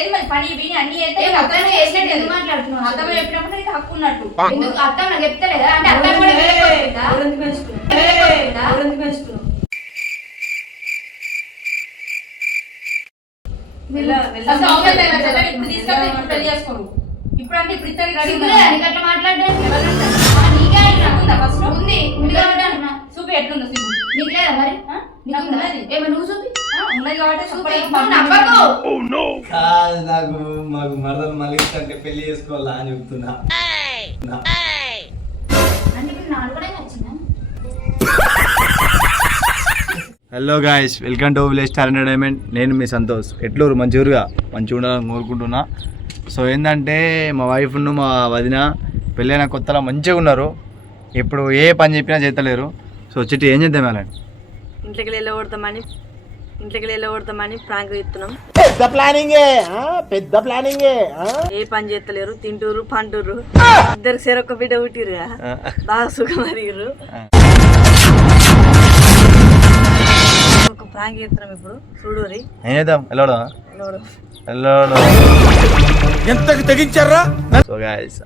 ఏది మరి పని విని అన్ని చేసినట్టు ఎందుకు మాట్లాడుతున్నావు? అత్తమ్మ చెప్పినప్పుడు నీకు హక్కు ఉన్నట్టు. ఎందుకు? నాకు చెప్తలేదా? అంటే కూడా లేదు ఇప్పుడు తీసుకెళ్తే ఇప్పుడు పెళ్ళి చేసుకోరు ఇప్పుడు అంటే ఇప్పుడు నీకు అట్లా మాట్లాడడానికి? నీకే. ఉందా ఫస్ట్? ఉంది. చూపి ఎట్లుందో సిగ్గు నీకు లేదా మరి? ఆ? నీకు నాకు ఉందా? ఉన్నది. ఏమో నువ్వు చూపి ఆ, ఉన్నది కాబట్టి చూపి సూపర్ నువ్వు నవ్వకు. కాదు, నాకు మాకు మరదలు మళ్ళీ అంటే పెళ్ళి చేసుకోవాలా అని చెప్తున్నా. Hello guys welcome to village star entertainment నేను మీ సంతోష్. ఎట్లూరు? మంచిగా మంచిగా ఉండాలని కోరుకుంటున్నా. సో ఏంటంటే మా వైఫ్ను మా వదిన పెళ్ళైన కొత్తలో మంచిగా ఉన్నారు. ఇప్పుడు ఏ పని చెప్పినా చేస్తలేరు. సో చిట్టి ఏం చేద్దాం అలా ఇంట్లోకి వెళ్ళి కొడతామని ఇంట్లోకి వెళ్ళి కొడతామని ప్రాంక్ ఇస్తున్నాం ఏ పని చేస్తలేరు తింటూరు పంటూరు ఇద్దరు సేరొక్క బిడ్డ పుట్టిరు బాగా సుఖం అడిగారు ఒక ప్రాంక్ చేస్తున్నాం ఇప్పుడు. చూడూరి ఏం చేద్దాం? వెళ్ళడా. ఎవరు? ఎంతకు తెగించారా? సో గాయస్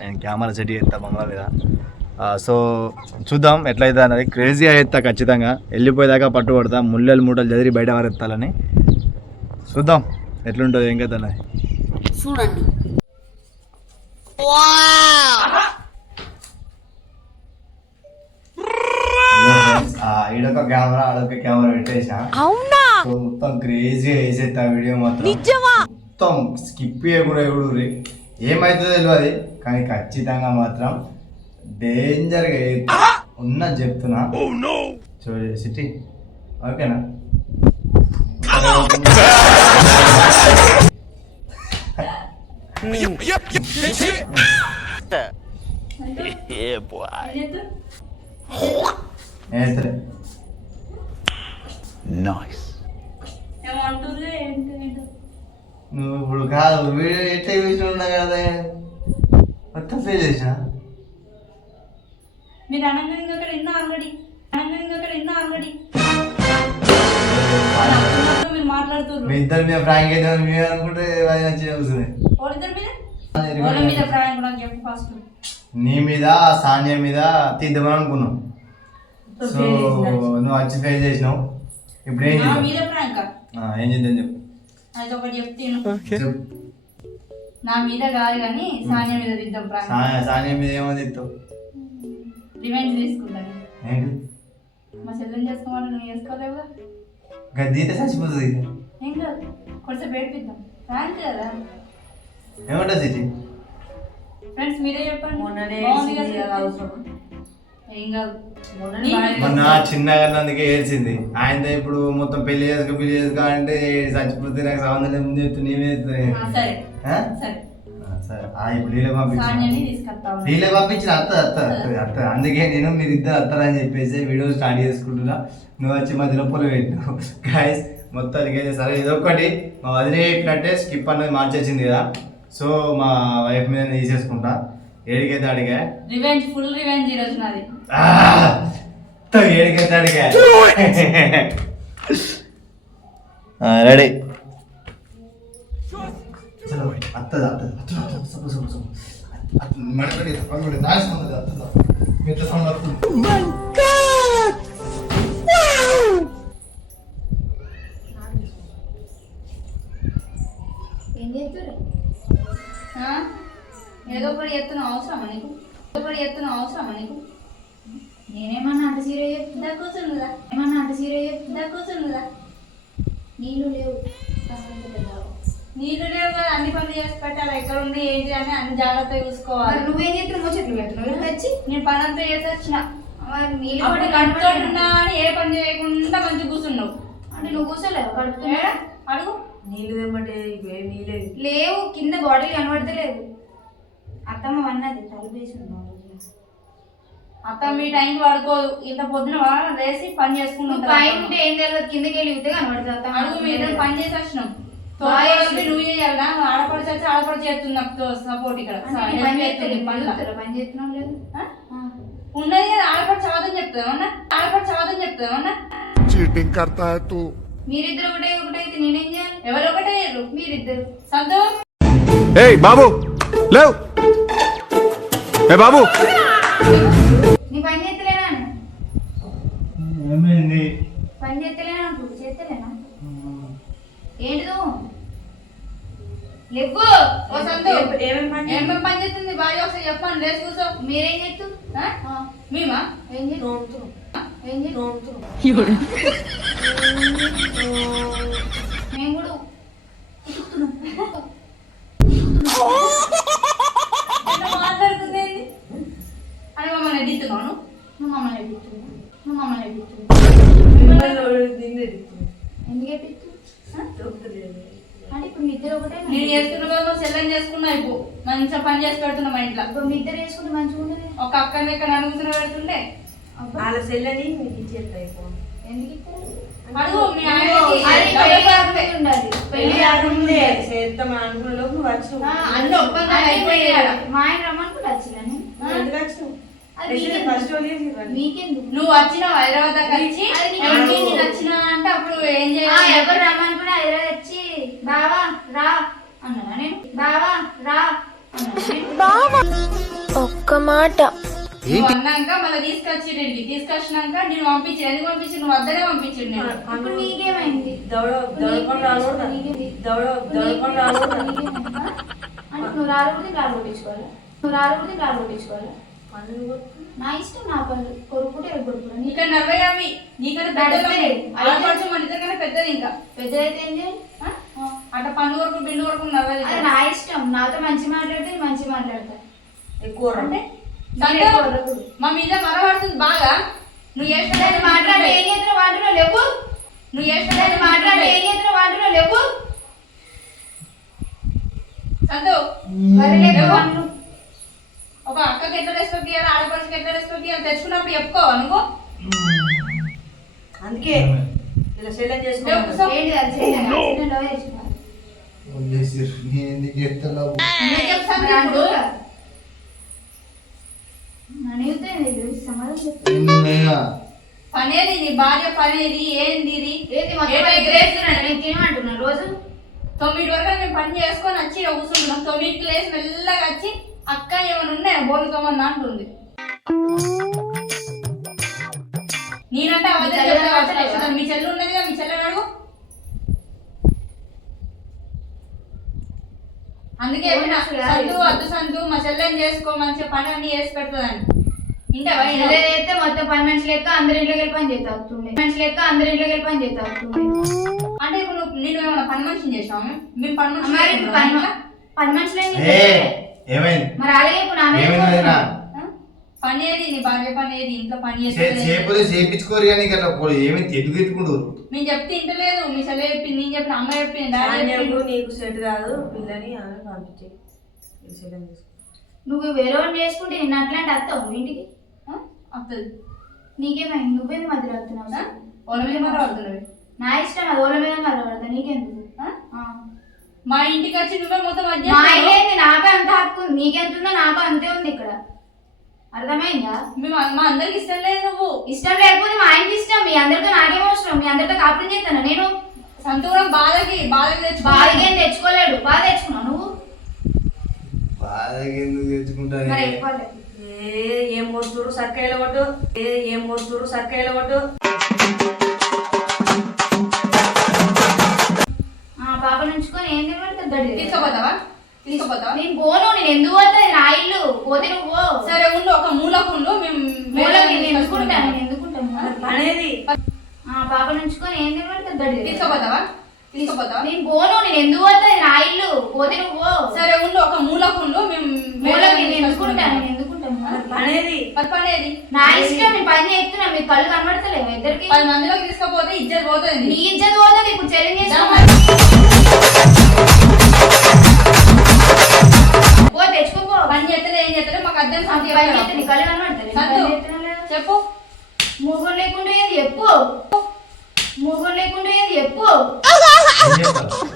నేను కెమెరా సెట్ చేస్తా బంగ్లా మీద. సో చూద్దాం ఎట్లయితే అన్నది. క్రేజీ అయితా ఖచ్చితంగా. వెళ్ళిపోయేదాకా పట్టు పడతా ముల్లెలు మూటలు చదిరి బయట వారెత్తాలని చూద్దాం ఎట్లుంటుంది ఏం కదా అన్నది. చూడండి. ఈడొక కెమెరా ఆడొక కెమెరా పెట్టేసా. అవునా? మొత్తం క్రేజీ వేసేస్తా వీడియో మాత్రం. మొత్తం స్కిప్ చేయకూడదు ఎవడు రే. ఏమైతుందో తెలియదు కానీ ఖచ్చితంగా మాత్రం డేంజర్గా చేస్తా. ఉన్నది చెప్తున్నా. చూడు సిటీ. ఓకేనా? ఏంటి నువ్వు ఇప్పుడు కాదు వీడియో ఎట్లా చూసిన ఉన్నా కదా. మొత్తం ఫెయిల్ చేసా మీరు అనగా అక్కడ ఎన్నో ఆల్రెడీ అనగా అక్కడ ఎన్నో ఆల్రెడీ. మీరు మాట్లాడుతున్నారు. మీ ఇద్దరు మీద ఫ్రాంక్ అయితే మీరు అనుకుంటే అది నచ్చి వస్తుంది వాళ్ళిద్దరి మీద? వాళ్ళ మీద. ప్రాయం కూడా చెప్పు ఫస్ట్ నీ మీద సాన్య మీద తీద్దామని అనుకున్నాం. సో నువ్వు వచ్చి చేసినావు. ఇప్పుడు ఏం నా చేద్దాం? మీద ప్రాంక? ఆ, ఏం చేద్దాం చెప్పు. అయితే ఒకటి చెప్తాను చెప్పు. నా మీద కాదు కానీ సానియా మీద దిద్దాం ప్రాంక్. సాన్య సాన్య మీద ఏమో తీస్తావు రివెంజ్ తీసుకుంటాను ఏంటి? మా చెల్లెని చేసుకోమంటే నువ్వు చేసుకోలేవుగా? గద్దీతే చచ్చిపోతుంది ఇక. ఏం కాదు. కొంచెం ఏడిపిద్దాం ప్రాంక్ కదా? ఏమంటావు సిటీ? ఫ్రెండ్స్ మీరే చెప్పండి. మొన్ననే బాగుంది ఏడ్చింది కదా కదా అవసరం. ఏం కాదు. మొన్ననే నీ- బాగా మొన్న చిన్నగా అందుకే ఏడ్చింది. ఆయనతో ఇప్పుడు మొత్తం పెళ్ళి చేసుకో పెళ్ళి చేసుకో అంటే చచ్చిపోతే నాకు సంబంధం ముందు చెప్తే నేనే సరే ఆ? సరే. ఆ, సరే. ఆ, ఇప్పుడు నీళ్ళే పంపించిన. అత్త అత్త అత్త అత్త. అందుకే నేను మీరు ఇద్దరు అత్తారని చెప్పేసి వీడియో స్టార్ట్ చేసుకుంటున్నా. నువ్వు వచ్చి మధ్యలో పొలం పెట్టినావు గాయస్ మొత్తానికి అయితే సరే ఇదొక్కటి. మా వదిలే చెప్పినట్టే స్కిప్ అనేది మార్చేసింది కదా. సో మా వైఫ్ మీద తీసేసుకుంటా. ఏడికైతే అడిగా రివెంజ్ ఫుల్ రివెంజ్ ఈరోజు నాది. ఏడికైతే అడిగా రెడీ. అత్తది అత్తది. ಮಾಡಿ ಮಾಡಿ ನಾಯ್ಸ್ ಬಂದದ ಮೆತ್ತ ಸೌಂಡ್ ಆಗ್ತದೆ అన్ని జాగ్రత్తగా మరి చూసుకోవాలి నువ్వేం చేస్తున్నావు? ముచ్చట్లు పెడుతున్నావు. ఇక్కడ వచ్చి నేను పని అంతా చేసి వచ్చిన. మరి నీళ్ళు అప్పుడు కూడా కడుపుతో కనపడలేదు. ఉన్నా అని ఏ పని చేయకుండా మంచిగా కూర్చున్నావు. అంటే నువ్వు కూర్చోలేవు కడుపుతున్నా ఏడా? అడుగు. నీళ్ళు తెమ్మంటే ఇవే నీళ్ళే లేవు. కింద బాటిల్ కనబడతలేదు. అత్తమ్మ అన్నది తలుపేసి ఉన్నావు అత్త మీ టైంకి పడుకోదు. ఇంత పొద్దున వా- లేసి పని చేసుకుంటాం పైన ఉంటే ఏం తెలియదు కిందకి వెళ్ళి ఉత్తే కనబడుతుంది అత్తమ్మ. అడుగు మీ ఇద్దరు పని చేసి వచ్చినాం. నువ్వు చేయాలా ఆడపడి చచ్చి ఆడపడి చేస్తుంది నాకు సపోర్ట్ ఇక్కడ. పని చేస్తున్నావు లేదు? ఉన్నది ఆడపడి చదవని చెప్తాను ఆడపడి చదవని చెప్తాను అన్న? మీరిద్దరు ఒకటే ఒకటే అయితే నేనేం చేయాలి? ఎవరు మీరిద్దరు. సంతోష్? బాబు! లేవ్! బాబు! నీ పని చేస్తలేనా పని లెగ్గు ఓ సంతు ఏమేమి పని ఏమేమి పని చేస్తుంది? బాగా ఒకసారి చెప్పండి. లేచి కూర్చో. మీరేం చేస్తూ ఆ? మేమా? ఏం చేస్తూ ఏం చేస్తూ మేము కూడా ఎంత మాట్లాడుతుంది ఏంది? అని మమ్మల్ని ఎడిస్తున్నాను నువ్వు మమ్మల్ని ఎడుగుతున్నావు నువ్వు మమ్మల్ని ఎడుగుతున్నావు ఎందుకు ఎడుగుతున్నావు అంటే ఇప్పుడు మీ ఇద్దరు ఒకటే నేను చేసుకున్న సెల్లం చేసుకున్నా ఇప్పుడు మంచిగా పని చేసి పెడుతున్నా మా ఇంట్లో. ఇప్పుడు మీ ఇద్దరు వేసుకుంటే మంచిగా ఉండదు. ఒక అక్కని ఇక్కడ అడుగుతున్న పెడుతుంటే వాళ్ళ సెల్లని మీకు ఇచ్చేస్తా అయిపో ఎందుకు ఇస్తారు అడుగు మీ ఉండాలి. పెళ్ళి చేద్దాం నువ్వు అన్ని ఒప్పందాలు అయిపోయాయి ఆయన రమ్మనుకుంటే వచ్చిందని నువ్వు ఎందుకు నువ్వు వచ్చినావు హైదరాబాద్ ఎందుకు? నేను వచ్చినా అంటే అప్పుడు ఏం చేయాలి? ఎవరు రమ్మనుకుంటే హైదరాబాద్ వచ్చి బావా రా అన్నానా నేను? బావా రా ఒక్క మాట. నువ్వు అన్నాక మళ్ళీ తీసుకొచ్చినాక నేను పంపించి ఎందుకు పంపించి నువ్వు వద్దనే పంపించిండు నేను ఇప్పుడు నీకేమైంది? దవడకొని రాకూడదా? అంటే నువ్వు కొట్టించుకోవాలి? నువ్వు కొట్టించుకోవాలి? కొట్టు. నా ఇష్టం నా పనులు కొరుకుంటే ఇక్కడ నలభై అవి. నీకన్నా పెద్దది మన ఇద్దరు కన్నా పెద్దది ఇంకా. పెద్దదైతే ఏం చేయాలి? ఆ? అట్ట పండు వరకు బిల్లు వరకు అది నా ఇష్టం. నాతో మంచి మాట్లాడితే మంచి మాట్లాడతా. ఎక్కువ. అంటే. మా మీద మరపడుతుంది బాగా. నువ్వు నేను చేసిన మాట్లాడితే ఏం చేస్తున్నావు వాటిలో లేవు నువ్వు చేసిన నేను మాట్లాడితే ఏం చేస్తున్నావు వాటిలో లేవు సంతు మరి లేవు వాళ్ళు. ఒక అక్కకి ఎట్లా రెస్పెక్ట్ ఇవ్వాలి రెస్పెక్ట్ ఇవ్వాలి తెచ్చుకున్నప్పుడు చెప్పుకోవా నువ్వు? అందుకే ఇలా సెల్లం రేపు అది చేయాలి? నేను. నేను ఎందుకు నేను నేను. ఏమైనా? పనేది నీ భార్య పనేది ఏంది? నేను తినమంటున్నా రోజు తొమ్మిది వరకు మేము పని చేసుకొని వచ్చి కూర్చుంటున్నాం తొమ్మిదికి లేచి మెల్లగా వచ్చి అక్క ఏమైనా ఉన్నాయా బోర్లు తోమని అంటుంది నేనంటే అవన్నీ మీ చెల్లి ఉన్నదిగా మీ చెల్లెని అడుగు అందుకే అసలు సందు. అద్దు సందు మా చెల్లెని చేసుకో మంచిగా పని అన్ని చేసి పెడుతుందని. ఇంటే అయితే మొత్తం పని మనిషి లెక్క అందరి ఇంట్లోకి వెళ్ళి పని చేస్తా వస్తుండే. మనిషి లెక్క అందరి ఇంట్లోకి వెళ్ళి పని చేస్తా వస్తుండే. అంటే ఇప్పుడు నువ్వు నేను ఏమైనా పని మనిషిని చేసాము మరి పని ఇంకా? పని మనుషులు? ఏమైంది? మరి అలాగే ఇప్పుడు నా మీద ఏమైంది కోపం. వదినా? ఆ? పని ఏది నీ భార్య పని ఏది ఇంట్లో పని చేయకపోతే చేయించుకోరు కానీ ఇక ఏమి తెలుగు తిట్టుకుంటారు? నేను చెప్తే ఇంటలేదు మీ చెల్లె చెప్పింది నేను చెప్పిన అమ్మ చెప్పింది నీకు సెట్ కాదు పిల్లని ఆమె పంపించే. నువ్వు వేరే వాడిని చేసుకుంటే నిన్ను అట్లాంటి వస్తావు నువ్వు ఇంటికి? వస్తుంది నీకేమైంది? నువ్వేంది మధ్యలో వస్తున్నావు? వాళ్ళ మీద మరి అవుతున్నవి నా ఇష్టం అది ఓల మీద మరవడతా నీకెందుకు? ఆ? ఆ. మా ఇంటికి వచ్చి నువ్వే మొత్తం మా అడ్జస్ట్ ఇల్లేంది నాకే అంత హక్కు నీకెంత ఉందో నాకు అంతే ఉంది ఇక్కడ. అర్థమైందా? మేము మా అందరికి ఇష్టం లేదు నువ్వు. ఇష్టం లేకపోతే మా ఆయనకి ఇష్టం మీ అందరితో నాకేం అవసరం? మీ అందరితో కాపురం చేస్తాను నేను? సంతూరం బాధకి బాధకి తెచ్చుకో బాధకేం తెచ్చుకోలేడు. బాధ తెచ్చుకున్నావు నువ్వు? బాధగా ఎందుకు తెచ్చుకుంటాను మరి ఏ ఏం మోస్తురు సక్కయ్యలు కొట్టు ఏ ఏం మోస్తురు సక్కయ్యలు కొట్టు ఆ పాప నుంచుకొని ఏం తినబడితే గడి తీసుకోపోతావా? తీసుకోపోతావా? నేను పోను నేను ఎందుకు పోతుంది నా ఇల్లు. పోతే నువ్వు పో. సరే ఉండు ఒక మూలకు ఉండు మేము మూలకి నేను ఎందుకుంటా నేను ఎందుకుంటాను పనేది ఆ పాప నుంచుకొని ఏం తినబడితే గడి తీసుకోపోతావా? తీసుకోపోతావా? నేను పోను నేను ఎందుకు పోతుంది నా ఇల్లు. పోతే నువ్వు పో. సరే ఉండు ఒక మూలకు ఉండు మేము మూలకి నేను ఎందుకుంటా నేను ఎందుకుంటాను పని. పనేది. నా ఇష్టం నేను పని చేస్తున్నా. మీకు కళ్ళు కనబడతలేవు ఇద్దరికి. పది మందిలోకి తీసుకపోతే ఇజ్జత్ పోతుంది. నీ ఇజ్జత్ పోతుంది. ఇప్పుడు చెల్లి దా చేసుకో మరి. పో తెచ్చుకోపో. పని చేస్తే ఏం చేస్తారో మాకు అర్థం సంతి పని చేస్తే నీ కళ్ళు సంతు. చెప్పు. మూగం లేకుండా ఏది చెప్పు. మూగం లేకుండా ఏది చెప్పు.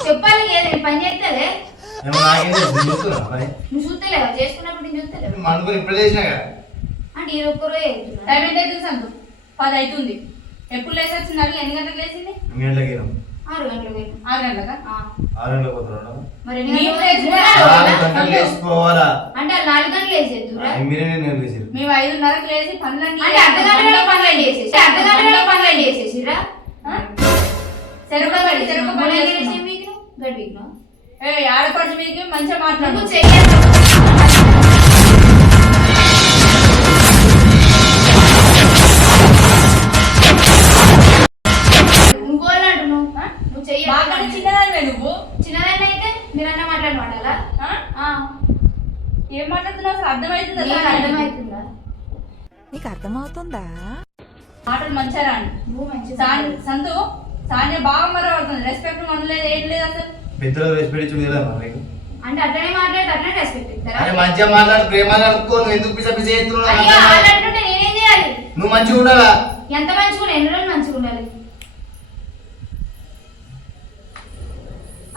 చెప్పాలి ఏది? పని చేస్తలే. నువ్వు చూస్తలేవా? చేసుకున్నప్పుడు నేను చూస్తలేవు? ఇప్పుడు చేసినా కదా. అంటే ఈ టైం ఎంత అవుతుంది సంతు? పది అవుతుంది. ఎప్పుడు లేసి వచ్చినారు? ఎన్ని గంటలకు లేచింది? ఆరు గంటలకు పోయినా. ఆరు గంటలకా? ఆ. ఆరు గంటలకు పోతున్నాడు మరి ఎన్ని మీరు గంటలకు లేచి పోయినా? కూడా నాలుగు గంటలకు లేచిపోవాలా? అంటే వాళ్ళు నాలుగు గంటలు వేసేద్దురా మీరే నేను లేచారు మేము ఐదున్నరకు లేచి పనులన్నీ అంటే అర్ధ గంటలో పనులు చేసేసి అర్ధ గంటలో పనులు చేసేసిరా చెరుకు గడి చెరుకు పని చేసుకున్నాం. గడిపినా ఏ ఆడపడుచు మీకు మంచిగా మాట్లాడు. చెయ్యాలి చెయ్యాలి చిన్నదానివే నువ్వు? చిన్నదాన్ని అయితే మీరన్నా మాట్లాడి మాట్లాడాలా? ఆ? ఆ, ఏం మాట్లాడుతున్నావు? అసలు అర్థమవుతుందా నీకు అర్థమవుతుందా? నీకు అర్థమవుతుందా? మాటలు మంచిగా రాండి. నువ్వు మంచి సాన్- సంతు సాన్య బాగా మరవడుతుంది. రెస్పెక్ట్ మనలేదు ఏం లేదు అసలు. పెద్దలు రెస్పెక్ట్ నీకు? అంటే అట్లనే మాట్లాడితే అట్లనే రెస్పెక్ట్ ఇస్తారా? అరే మంచిగా మాట్లాడు ప్రేమ నువ్వు ఎందుకు పిస పిస అయ్యో చేస్తున్నావు వాళ్ళంటుంటే నేనేం చేయాలి? నువ్వు మంచిగా ఉండాలా? ఎంత మంచిగా ఉండాలి, ఎన్ని రోజులు మంచిగా ఉండాలి?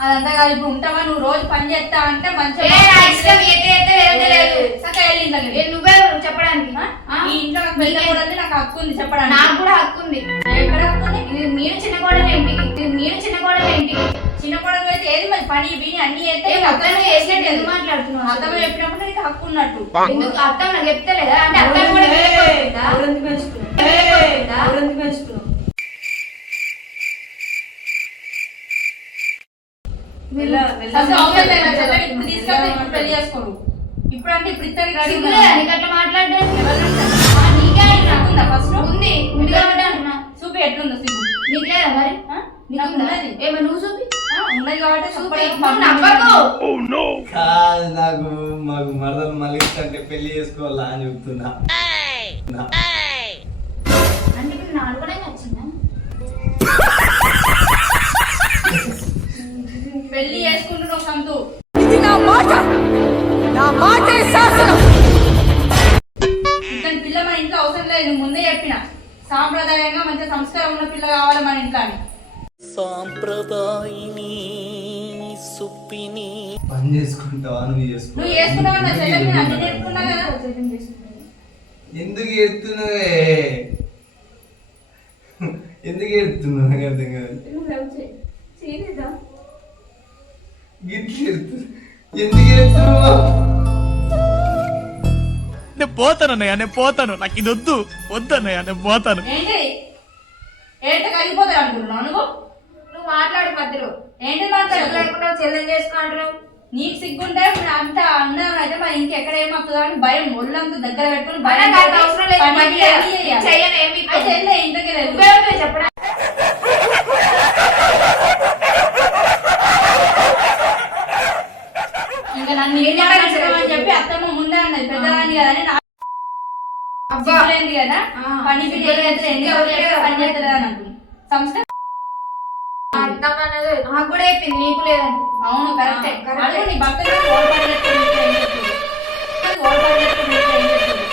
అదంతా కాదు ఇప్పుడు ఉంటావా నువ్వు? రోజు పని చేస్తా అంటే ఏ, మంచిగా నా ఇష్టం లేదు. చక్కగా ఏ, వెళ్ళి. నువ్వే చెప్పడానికి. ఆ? ఈ ఇంట్లో నాకు పెద్ద నీకే- కూడా నాకు హక్కు ఉంది చెప్పడానికి. నాకు కూడా హక్కు ఉంది. ఎక్కడ హక్కు ఉంది? ఇది మీరు చిన్న కోడల ఇంటికి ఇది మీరు చిన్న కోడల ఇంటికి చిన్న కొడుకు అయితే ఏది మరి? పని విని అన్ని చేస్తే ఏ, చేసినట్టు ఎందుకు మాట్లాడుతున్నావు? అత్తమ్మ చెప్పినప్పుడు నీకు హక్కు ఉన్నట్టు. ఎందుకు? అత్తమ్మ నాకు చెప్తలేదా? అంటే అత్తమ్మ కూడా వీళ్ళకి కొడుతుందా? ఎవరెందుకు పెంచుకున్నావు వీళ్ళకి కొడుతుందా? ఎవరెందుకు పెంచుకున్నావు వెళ్ళ వెళ్ళ అసలు అవసరం లేదు నా చెల్లెలు ఇప్పుడు తీసుకెళ్తే ఇప్పుడు పెళ్ళి చేసుకోరు ఇప్పుడు అంటే ఇప్పుడు సిగ్గులేదా నీకు అట్లా మాట్లాడడానికి? ఆ, నీకే అయినా. ఉందా? ఫస్ట్ ఉంది. ఉంది? కాబట్టి అంటున్నా. చూపి ఎట్లుందో సిగ్గు? నీకు లేదా మరి? ఆ? నీకు నాకు ఉందా? ఉన్నది. ఏమో నువ్వు చూపి ఆ, ఉన్నది కాబట్టి చూపి సూపర్ నువ్వు నవ్వకు. కాదు నాకు మాకు మరదలు మళ్ళీ అంటే పెళ్ళి చేసుకోవాలా అని చెప్తున్నా. అంటే నాడు కూడా పెళ్ళి చేసుకుంటున్నావు సంతు. ఇది నా మాట. నా మాటే శాసనం. ఇతని పిల్ల మన ఇంట్లో అవసరం లేదు నువ్వు ముందే చెప్పిన. సాంప్రదాయంగా మంచి సంస్కారం ఉన్న పిల్ల కావాలి మన ఇంట్లో అని పని చేసుకుంటావా నువ్వు చేసుకో. నువ్వు చేసుకున్నావు నా అన్ని నేర్పుకున్నా కదా. ఎందుకు ఎడుతున్నావే? ఎందుకు ఎడుతున్నావు నాకు అర్థం కాదు. ఎడుతున్నా ఎందుకు ఎడుతున్నావు నేను నేను పోతాను. నాకు ఇది వద్దు. వద్దన్నయ్య నేను పోతాను. ఏంటి? ఏంటి కలిగిపోతాడు అనుకుంటున్నావు? నువ్వు నువ్వు మాట్లాడు మధ్యలో. ఏంటి మాట్లాడు లేకుండా చెల్లెం చేసుకుంటున్నావు? నీకు సిగ్గుంటే అంత అయితే మరి ఇంకెక్కడ ఏమవుతుందో అని భయం. ఒళ్ళంతా దగ్గర పెట్టుకుని భయం అవసరం లేదు. చెయ్యను. అయితే చెప్పడా ఏం మాట్లాడుతున్నావు చెప్పి అత్తమ్మ ముందే అన్నది. పెద్దదాన్ని కదా అని అబ్బా. కదా. పని అని అంటుంది. సంస్కారం అర్థం నాకు కూడా చెప్పింది నీకు లేదని. అవును కరెక్టే. కరెక్టే. నీ భర్త గురించి ఓడిపడేట్టు నీకు ఏం చెప్తుంది? ఓడిపడేట్టు నీకు ఏం చెప్తుంది?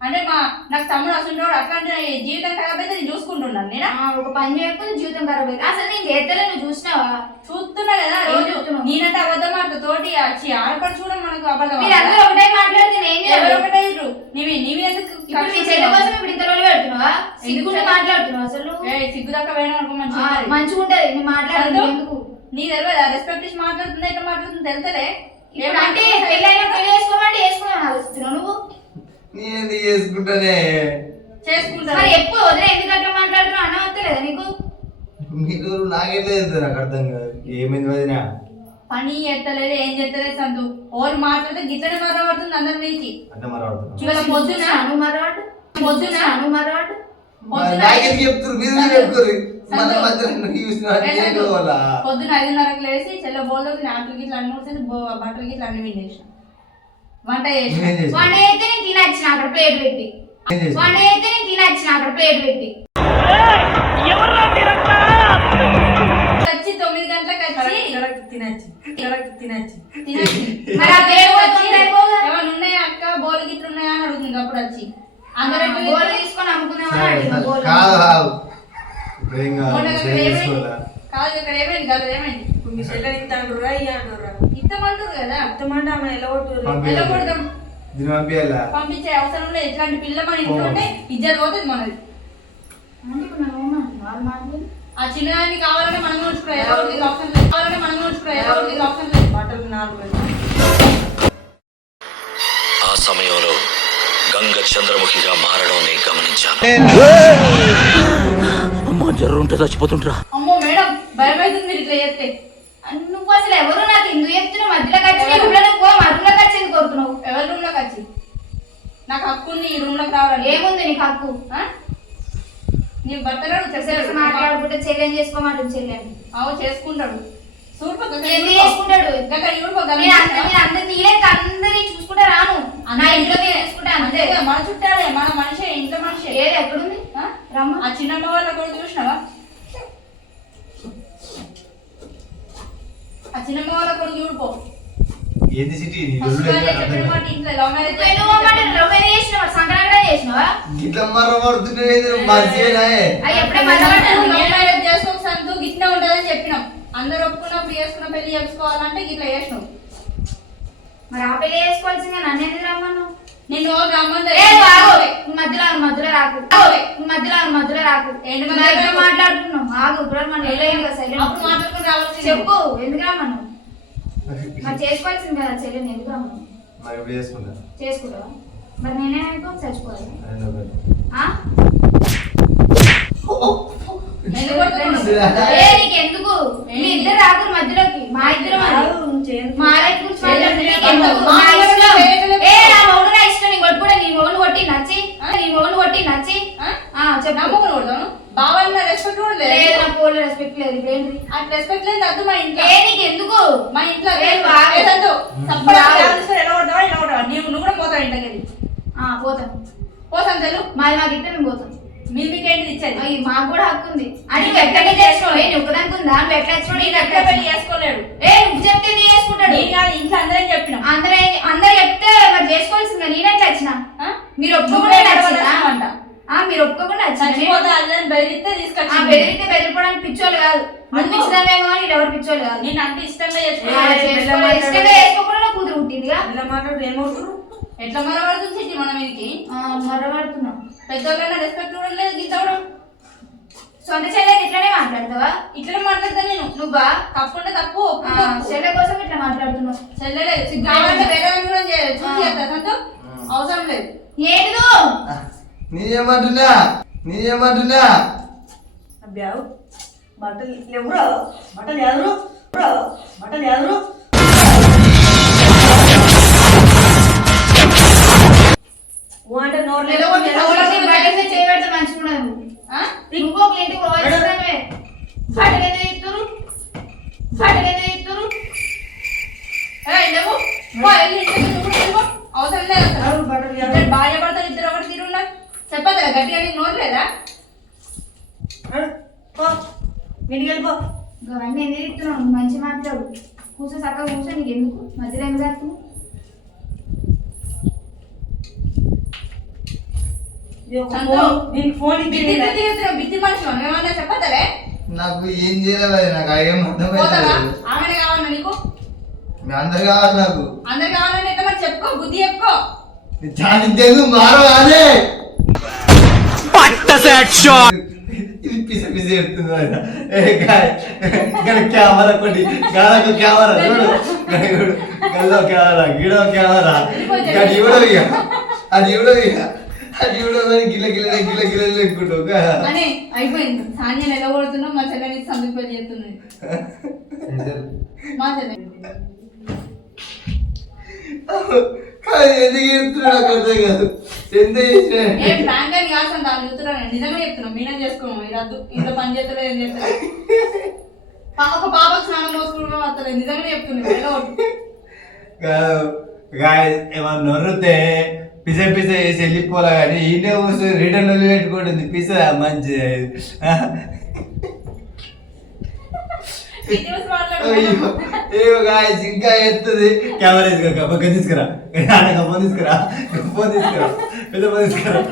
అంటే మా నాకు తమ్ముడు అసలు అట్లాంటి జీవితం ఖరాబ్ అయితే నేను చూసుకుంటున్నాను నేనా? ఒక పని చేయకపోతే జీవితం ఖరాబ్ అయింది అసలు నేను చేస్తలే నువ్వు చూసినావా? చూస్తున్నా కదా రోజు? నేనంటే అబద్ధం ఆడతా తోటి వచ్చి ఆడపడి చూడ మనకు అబద్ధం అందరూ ఒకటే మాట్లాడితే నేను ఏం ఎవరు చేయాలి? ఒకటే ఇరు. నీవి నీవి ఎందుకు ఇప్పుడు నీ చెల్లె కోసం ఇప్పుడు ఇంత రోజులు పెడుతున్నావా? సిగ్గుండి మాట్లాడుతున్నావు అసలు? నువ్వు? ఏయ్, సిగ్గు దాకా వేయడం అనుకో ఆ, మంచిగా ఉంటది. మంచిగా ఉంటది మాట్లాడదు నీ తెలియదు? రెస్పెక్ట్ ఇచ్చి మాట్లాడుతుందా ఎట్లా మాట్లాడుతుంది? తెలుతలే. అంటే పెళ్ళైనా పెళ్ళి చేసుకోమంటే చేసుకున్నావు ఆలోచిస్తున్నావు నువ్వు? నేను ఎందుకు చేసుకుంటానే? చేసుకుంటారు మరి ఎప్పుడు వదిలే? ఎందుకు అట్లా మాట్లాడుతున్నావు? అన్న వస్తలేదా నీకు? మీరు నాకెట్లా తెలుసు నాకు అర్థం కాదు. ఏమైంది వదినా? పని ఎత్తలేదు ఏం చేస్తలేదు సంతు. ఓరు మాట్లాడితే గిట్లనే మరవడుతుంది అందరి మీదకి. అంటే మరి ఆడుతున్నా ఇవాళ పొద్దున నువ్వు మరవాడు పొద్దున నువ్వు మరవాడు పొద్దున నాకెందుకు చెప్తున్నారు మీరు మీరు చెప్పుకోరు మధ్య సంతు. మధ్య నన్ను చూసిన సంతు? చేసుకోవాలా పొద్దున ఐదున్నరకు లేసి చెల్ల బోల్లో ఆటలు గిట్ల అన్ని బట్టలు గిట్ల అన్ని విండేసిన. వంట చేసిన. వంట అయితే నేను తినచ్చిన అక్కడ ప్లేట్ పెట్టి. వంట అయితే నేను తినచ్చిన అక్కడ ప్లేట్ పెట్టి. వచ్చి తొమ్మిది గంటలకు వచ్చి. కరెక్ట్ తినచ్చు కరెక్ట్ తినచ్చు. తినొచ్చి. మరి ఆ అయిపోగా. ఏమన్నా ఉన్నాయా అక్క? బోలు గిట్ల ఉన్నాయా అని అడుగుతుంది అప్పుడు వచ్చి. అందరూ గోలు తీసుకొని అమ్ముకుందామని సరే. గోలు కాదు ఇక్కడ ఏమైంది? కాదు ఏమైంది? ఇప్పుడు మీ చెల్లెని ఇయ్య కదా? ఆమె ఎలా కొట్టుర్రు? పంపించాలా. పంపించే అవసరం లేదు. ఇట్లాంటి పిల్ల మన ఇంట్లో ఉంటే ఇజ్జత్ పోతుంది మనది. ఆ చిన్నదానికి కావాలంటే మనం అవసరం లేదు. కావాలంటే మనం అవసరం లేదు. బట్టలు నాలుగు. ఆ సమయంలో గంగ చంద్రముఖిగా మారడం నేను గమనించాను అమ్మా చచ్చిపోతుంటరా అమ్మో మేడం! భయం అవుతుంది మీరు ఇట్లా చేస్తే. నువ్వు అసలు ఎవరు నాకు ఎందుకు చెప్తున్నావు? మధ్యలోకి వచ్చి నీ రూమ్లో నువ్వు పో మా రూమ్లోకి వచ్చి ఎందుకు కోరుతున్నావు? ఎవరి రూమ్లోకి వచ్చి నాకు హక్కు ఉంది ఈ రూమ్లోకి రావాలని ఏముంది నీకు హక్కు? ఆ? నీ భర్తలో సెల్స్ మాట్లాడుకుంటే చెల్లెని చేసుకోమంటుంది చెల్లెని అవు చేసుకుంటాడు. చేసుకుంటాడు? నేను నేను అందరిని చూసుకుంటా రాను. నా ఇంట్లో నేను చూసుకుంటా అంతే. మన చుట్టాలే మన మనిషి ఇంట్లో మనిషి. ఏది ఎక్కడుంది? ఆ? రమ్మ. ఆ చిన్నమ్మ వాళ్ళ కూడా చూసినావా? ఆ చిన్నమ్మ వాళ్ళ కూడా చూడుకో ఏంది సిటీ? ఫస్ట్ చెప్పిన మాట ఇంట్లో లవ్ మ్యారేజ్ నువ్వు అమ్మంటే లవ్ మ్యారేజ్ చేసినావా? సంక్రాంతి చేసినావా? ఎప్పుడే లవ్ మ్యారేజ్ చేసుకోక సంతూ గిట్నే ఉంటుందని చెప్పినాం. అందరు ఒప్పుకున్నప్పుడు చేసుకున్న పెళ్ళి చేసుకోవాలంటే గిట్లా చేసినాం. మరి ఆ పెళ్ళి చేసుకోవాల్సిందే నన్ను ఎందుకు ఏ ఆగు. నువ్వు మధ్యలో మధ్యలో రాకు. మధ్యలో మధ్యలో రాకు? మాట్లాడుతున్నాం ఆగు ఇప్పుడు మన చెప్పు ఎందుకు రమ్మన్నావు మరి చేసుకోవాల్సింది కదా చెల్లెని ఎందుకు రమ్మన్నావు మరి ఇప్పుడు చేసుకుంటా చేసుకుంటావా? మరి నేనేమైపో చచ్చిపోవాలి? ఎందుకు మీ ఇద్దరు రాకురు మధ్యలోకి. మా ఇద్దరు. మా లైఫ్ గురించి నా లైఫ్ ఇష్టం. చేయలేదు. ఏ నా మొగుడు నా ఇష్టం. నీ కొట్టుకుంటే నీ మొగుడు కొట్టి నచ్చి. నీ మొగుడు కొట్టి నచ్చి. ఆ? ఆ, చెప్పు. నమ్మకం కొడతాను? రెస్పెక్ట్ కూడా లేదు. నా పోలు రెస్పెక్ట్ లేదు. ఇదేంటి అట్లా రెస్పెక్ట్ లేదు మా ఇంట్లో. నీకు ఎందుకు మా ఇంట్లో. ఎలా కొడతావా, ఇలా కొడతావా? నువ్వు కూడా పోతావు ఇంటికి? వెళ్ళి. ఆ పోతాం పోతాం తెలు మాది మాకు ఇద్దరు మేము పోతాం మీ మీకేంటిది ఇచ్చేది మాకు కూడా హక్కు ఉంది. అని నువ్వు ఎక్కడికి చేసినావు? ఏ నువ్వు ఎట్లా నేను నేను ఎక్కడ ఎట్లా పెళ్ళి చేసుకోలేడు ఏ నువ్వు చెప్తే నీ చేసుకుంటాడు. నేను కాదు ఇంట్లో అందరం చెప్పినాం. అందరూ అందరు చెప్తే మరి చేసుకోవాల్సిందా. నేనెట్లా వచ్చిన? ఆ? మీరు ఒప్పుకోకుండా వచ్చినా. ఆ మీరు ఒప్పుకోకుండా వచ్చిన. ఆ తీసుకొచ్చి బెదిరితే బెదిరిపోవడానికి పిచ్చోళ్ళు కాదు. నువ్వు పిచ్చిదామేమో కానీ ఎవరు పిచ్చోళ్ళు కాదు. నేను అంత ఇష్టంగా చేసుకోలే. ఇష్టంగా చేసుకోకుండా కూతురు పుట్టిందిగా. ఇలా మాట్లాడు ఏమవుతురు ఎట్లా మరవడుతుంది చిట్టి మన మీదకి? ఆ, మరవడుతున్నావు పెద్దోళ్ళైనా రెస్పెక్ట్ కూడా లేదు గీత కూడా సొంత చెల్లెకి ఇట్లనే మాట్లాడతావా? ఇట్లా మాట్లాడతా నేను. నువ్వా? తప్పు ఒప్పుకుంటే ఒప్పు. చెల్లె కోసం ఇట్లా మాట్లాడుతున్నావు చెల్లెలేదు కావాలంటే వేరే కూడా చూసి అవసరం లేదు. నేనేమంటున్నా బ్యాగు బట్టలు ఎవరు బట్టలు ఎవరు బట్టలు ఎవరు అంటే నోరు చేయబడితే మంచిగా ఒక ఇంటికి ఇస్తురు. అవసరం లేదు భార్య భర్తలు ఇద్దరు ఒకటి తిరుగున్నా చెప్పదా గట్టిగా నీకు నోరు లేదా? ఇంటికి వెళ్ళిపో అవన్నీ ఎందుకు మంచి మాట్లాడు. కూర్చో చక్కగా కూర్చో నీకు ఎందుకు? మధ్యలో ఎందుకు వస్తున్నావు ఇది ఒక సంతు. ఫోన్ దీనికి ఫోన్ మనిషి ఏమన్నా చెప్పదలే నాకు ఏం చేయలేదు నాకు ఏం కావాలన్నా నీకు? మీ అందరు కావాలి నాకు. అందరు ఎట్లా మరి చెప్పుకో బుద్ధి చెప్పుకో. దానికి తెలుగు మారవాలే. ఇది పిస పిస చెప్తుంది ఆయన. ఏ గాయ్, ఇక్కడ కెమెరా కొట్టి గాలకు కెమెరా చూడు. గల్లో కెమెరా గిడో కెమెరా. అది ఇవ్వడం ఇక అది ఇవ్వడం ఇక అది ఇవ్వడం కానీ గిల్ల గిల్ల గిల్ల గిల్ల లెక్కుంటూ అని అయిపోయింది. సాన్య నిలబడుతున్నావు మా చెల్లెని సందర్భం చేస్తున్నది మా చెల్లె ఎందుకు చెప్తున్నాడు నాకు అర్థం కాదు. ఎంత చేసినా? ఏ ప్రాంక్ అని కాదు సంత వాళ్ళు చెప్తున్నాను నిజంగా చెప్తున్నాం. మీనం చేసుకోము? ఇది వద్దు ఇంట్లో పని చేస్తలేదు ఏం చేస్తలేదు పా- ఒక పాపకు స్నానం చెప్తున్నాను ఏదో ఒకటి. గాయ ఏమన్నా నొర్రితే పిస పిస వేసి వెళ్ళిపోలే కానీ ఈయనే కూర్చొని రిటర్న్ పెట్టుకుంటుంది. పిస మంచి. అయ్యో ఇంకా ఎత్తుంది. కెమెరా తీసుకురా పక్క తీసుకురా. ఆడ ఫోన్ తీసుకురా. ఫోన్ తీసుకురా. పెద్ద ఫోన్ తీసుకురా.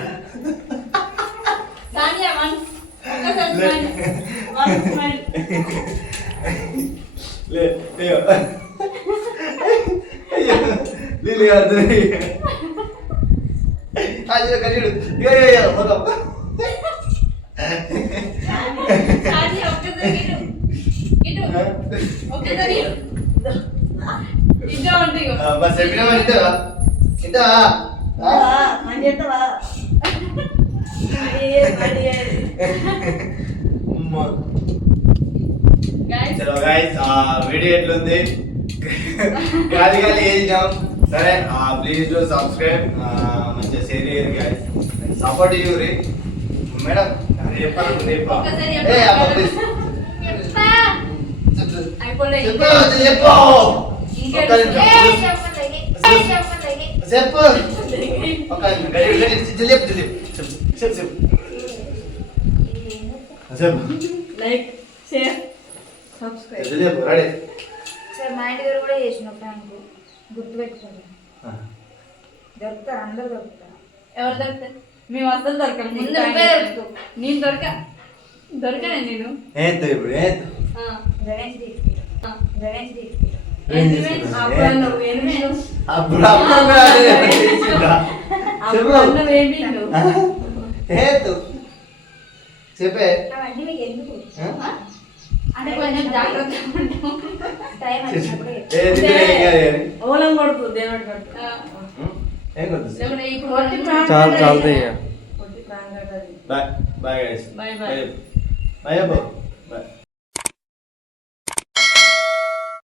లే అయ్యో. అయ్యో లిలీ అర్థం కాజు కడిడు ఇగో ఇగో, ఇగో పోదాం షాజీ ఒక్కసారి ఇటు. ఇటు. ఒక్కసారి ఇటు. ఇటు అంటే ఇగో. ఆ, బస్ ఇంటవా ఇంటవా చలో గైస్ ఆ వీడియో ఎట్లుంది? గాలి గాలి చేసినాం సరే ప్లీజ్ డు సబ్స్క్రైబ్ చేయరు గైస్ సపోర్ట్ ఇవ్వరి మేడం అది చెప్పాలి చెప్పా ఒక్కసారి ఏ అమ్మ ప్లీజ్ చెప్పా. Like share subscribe. రెడీ. సరే మా ఇంటి దగ్గర కూడా చేసిన ప్రాంక్ గుర్తుపెట్టుకోండి. దొరుకుతారు అందరు దొరుకుతారు. ఎవరు దొరుకుతారు మేము అసలు దొరకం ముందు నువ్వే దొరుకుతావు. నేను దొరక దొరకనే నేను. ఏంతో ఇప్పుడు ఆ, గణేష్. గణేష్ చెప్పు. ఎందుకు? అంటే కొంచెం జాగ్రత్తగా ఉంటాం టైం. ఓలం కొడుకు దేవుడు చాలు, చాలు, బాయ్ బాయ్ bye. బాయ్ అబ్బో